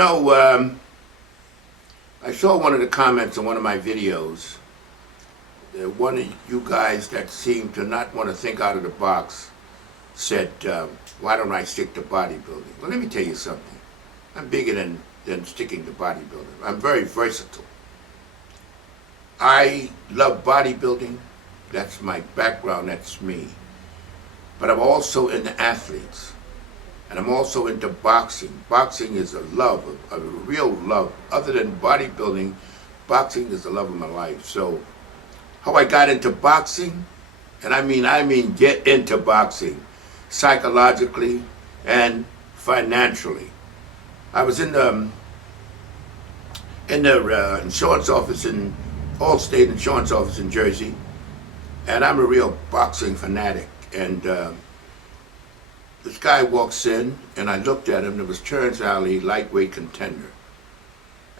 I saw one of the comments on one of my videos. One of you guys that seemed to not want to think out of the box said, why don't I stick to bodybuilding? Well, let me tell you something. I'm bigger than sticking to bodybuilding. I'm very versatile. I love bodybuilding. That's my background. That's me. But I'm also into athletes. And I'm also into boxing. Boxing is a love, a real love. Other than bodybuilding, boxing is the love of my life. So, how I got into boxing, and I mean get into boxing, psychologically and financially. I was in the insurance office in Allstate Insurance Office in Jersey, and I'm a real boxing fanatic. And this guy walks in, and I looked at him. It was Terrence, Alli, lightweight contender.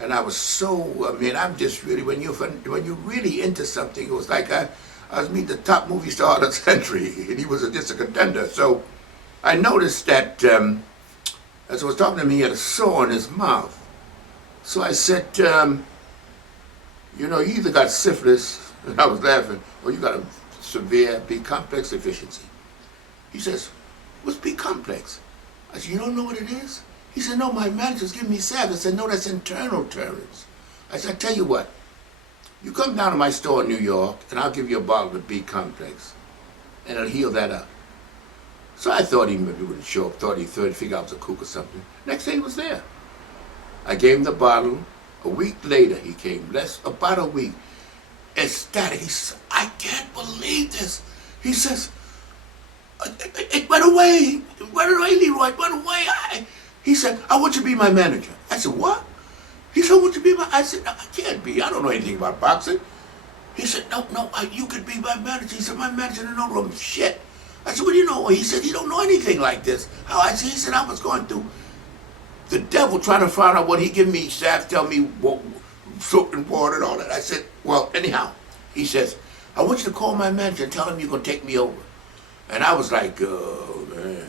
And I was I'm just really, when you're really into something, it was like I was meeting the top movie star of the century, and he was just a contender. So I noticed that as I was talking to him, he had a sore in his mouth. So I said, you either got syphilis, and I was laughing, or you got a severe B-complex deficiency. He says, what's B-complex? I said, you don't know what it is? He said, no, my manager's giving me salve. I said, no, that's internal, Terrence. I said, I tell you what, you come down to my store in New York, and I'll give you a bottle of B-complex, and it'll heal that up. So I thought he maybe wouldn't show up, thought he'd figure out I was a kook or something. Next day he was there. I gave him the bottle. A week later he came, about a week, ecstatic. He said, I can't believe this. He says, it went away. It went away, Leroy. It went away. He said, I want you to be my manager. I said, what? He said, I want you to be I said, no, I can't be. I don't know anything about boxing. He said, no, you could be my manager. He said, my manager didn't know from shit. I said, what do you know? He said, you don't know anything like this. How? He said, I was going through the devil trying to find out what he give me, staff tell me soap and water and all that. I said, well, anyhow, he says, I want you to call my manager and tell him you're going to take me over. And I was like, oh, man.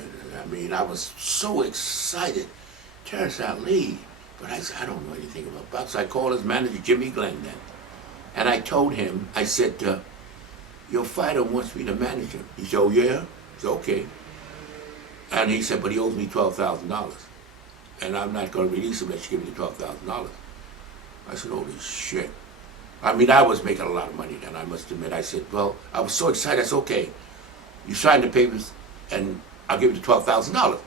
I was so excited. Terrence Alli. But I said, I don't know anything about boxing. I called his manager, Jimmy Glenn, then. And I told him, I said, your fighter wants me to manage him. He said, oh, yeah? I said, okay. And he said, but he owes me $12,000. And I'm not going to release him unless you give me the $12,000. I said, holy shit. I was making a lot of money then, I must admit. I said, well, I was so excited. I said, okay, you sign the papers and I'll give you the $12,000.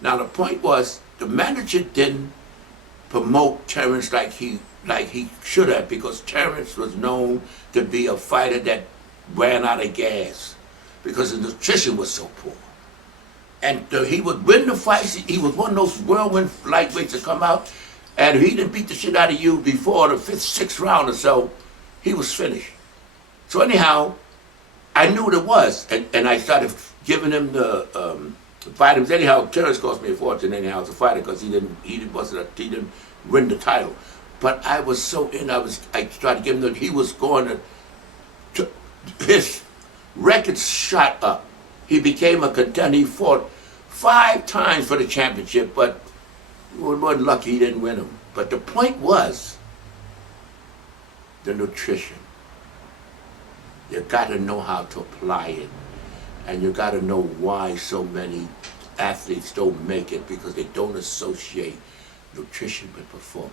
Now the point was, the manager didn't promote Terrence like he should have, because Terrence was known to be a fighter that ran out of gas because the nutrition was so poor. And he would win the fights. He was one of those whirlwind lightweights that come out, and if he didn't beat the shit out of you before the 5th, 6th round or so, he was finished. So anyhow, I knew what it was, and I started giving him the vitamins. Anyhow, Terrence cost me a fortune anyhow as a fighter, because he didn't win the title. But I was so in. I started giving him. He was going to his records shot up. He became a contender. He fought 5 times for the championship, but he wasn't lucky he didn't win them. But the point was the nutrition. You got to know how to apply it, and you got to know why so many athletes don't make it, because they don't associate nutrition with performance.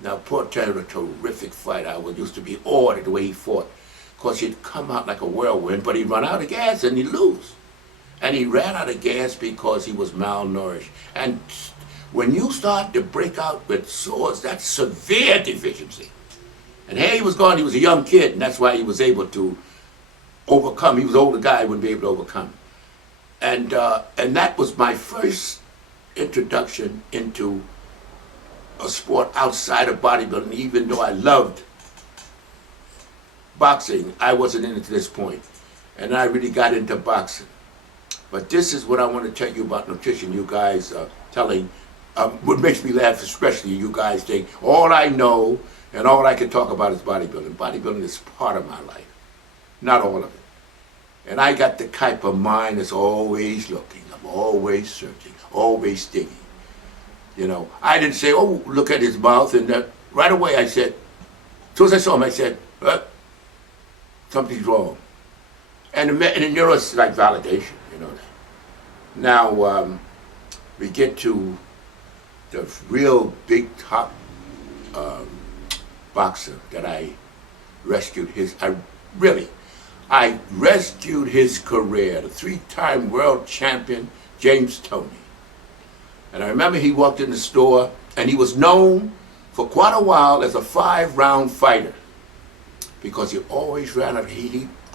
Now, poor Terry, a terrific fighter. I used to be awed at the way he fought. Of course, he'd come out like a whirlwind, but he'd run out of gas and he'd lose. And he ran out of gas because he was malnourished. And when you start to break out with sores, that's severe deficiency. And here he was gone. He was a young kid, and that's why he was able to overcome. He was an older guy, he wouldn't be able to overcome. And that was my first introduction into a sport outside of bodybuilding. Even though I loved boxing, I wasn't in it to this point. And I really got into boxing. But this is what I want to tell you about nutrition. You guys are telling, what makes me laugh especially, you guys think, all I know and all I can talk about is bodybuilding. Bodybuilding is part of my life, not all of it. And I got the type of mind that's always looking. I'm always searching, always digging. I didn't say, oh, look at his mouth, and that. Right away I said, as soon as I saw him, I said, something's wrong. And the neuro is like validation, that. Now, we get to the real big top boxer that I rescued I rescued his career, the 3-time world champion, James Toney. And I remember he walked in the store, and he was known for quite a while as a 5-round fighter, because he always ran a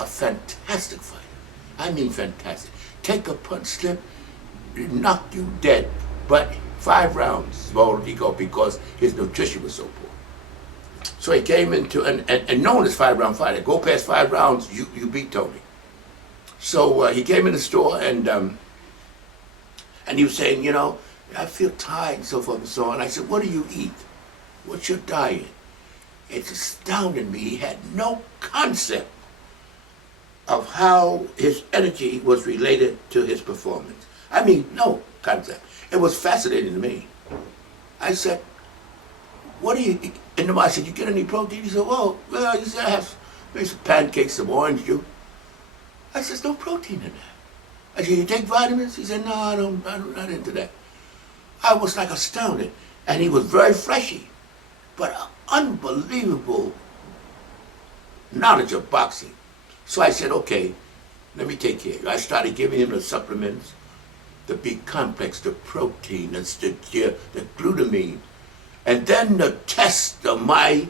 fantastic fighter. I mean fantastic. Take a punch, slip, knock you dead, but 5 rounds won't he go because his nutrition was so poor. So he came into, and known as 5-round fighter, go past 5 rounds, you beat Toney. So he came in the store, and he was saying, I feel tired and so forth and so on. I said, what do you eat? What's your diet? It astounded me. He had no concept of how his energy was related to his performance. I mean, no concept. It was fascinating to me. I said, what do you eat? And I said, you get any protein? He said, well, he said, I have maybe some pancakes, some orange juice. I said, there's no protein in that. I said, you take vitamins? He said, no, I'm not into that. I was like astounded. And he was very fleshy, but unbelievable knowledge of boxing. So I said, okay, let me take care of you. I started giving him the supplements, the B complex, the protein, the glutamine, and then the test of my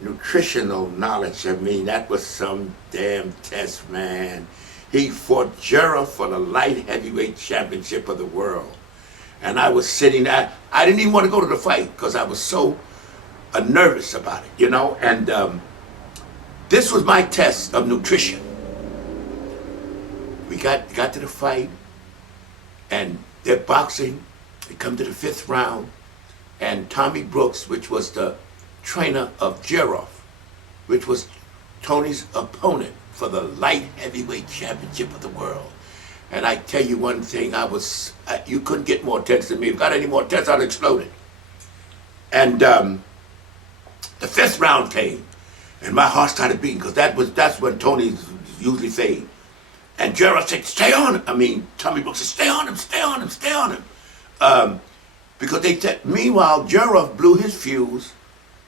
nutritional knowledge. I mean, that was some damn test, man. He fought Jera for the light heavyweight championship of the world. And I was sitting there. I didn't even want to go to the fight because I was so nervous about it, And this was my test of nutrition. We got to the fight, and they're boxing. They come to the 5th round, and Tommy Brooks, which was the trainer of Jera, which was Tony's opponent for the light heavyweight championship of the world. And I tell you one thing, you couldn't get more tense than me. If I got any more tense, I'd exploded. And the 5th round came, and my heart started beating, because that's when Tony's usually fade. And Jera said, stay on him. Tommy Brooks said, stay on him, stay on him, stay on him. Because they said, meanwhile, Jera blew his fuse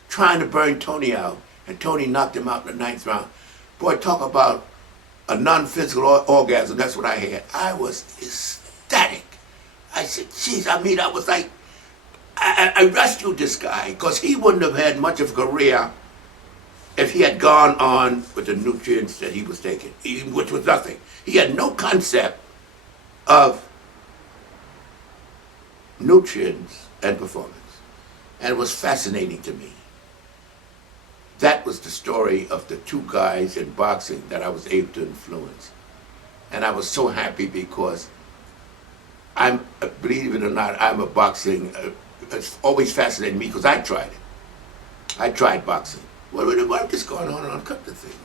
trying to burn Tony out, and Tony knocked him out in the 9th round. Boy, talk about a non-physical orgasm. That's what I had. I was ecstatic. I said, geez, I was like, I rescued this guy, because he wouldn't have had much of a career if he had gone on with the nutrients that he was taking, which was nothing. He had no concept of nutrients and performance. And it was fascinating to me. That was the story of the 2 guys in boxing that I was able to influence. And I was so happy because believe it or not, I'm a boxing, it's always fascinated me because I tried it. I tried boxing. What is going on? Cut the thing.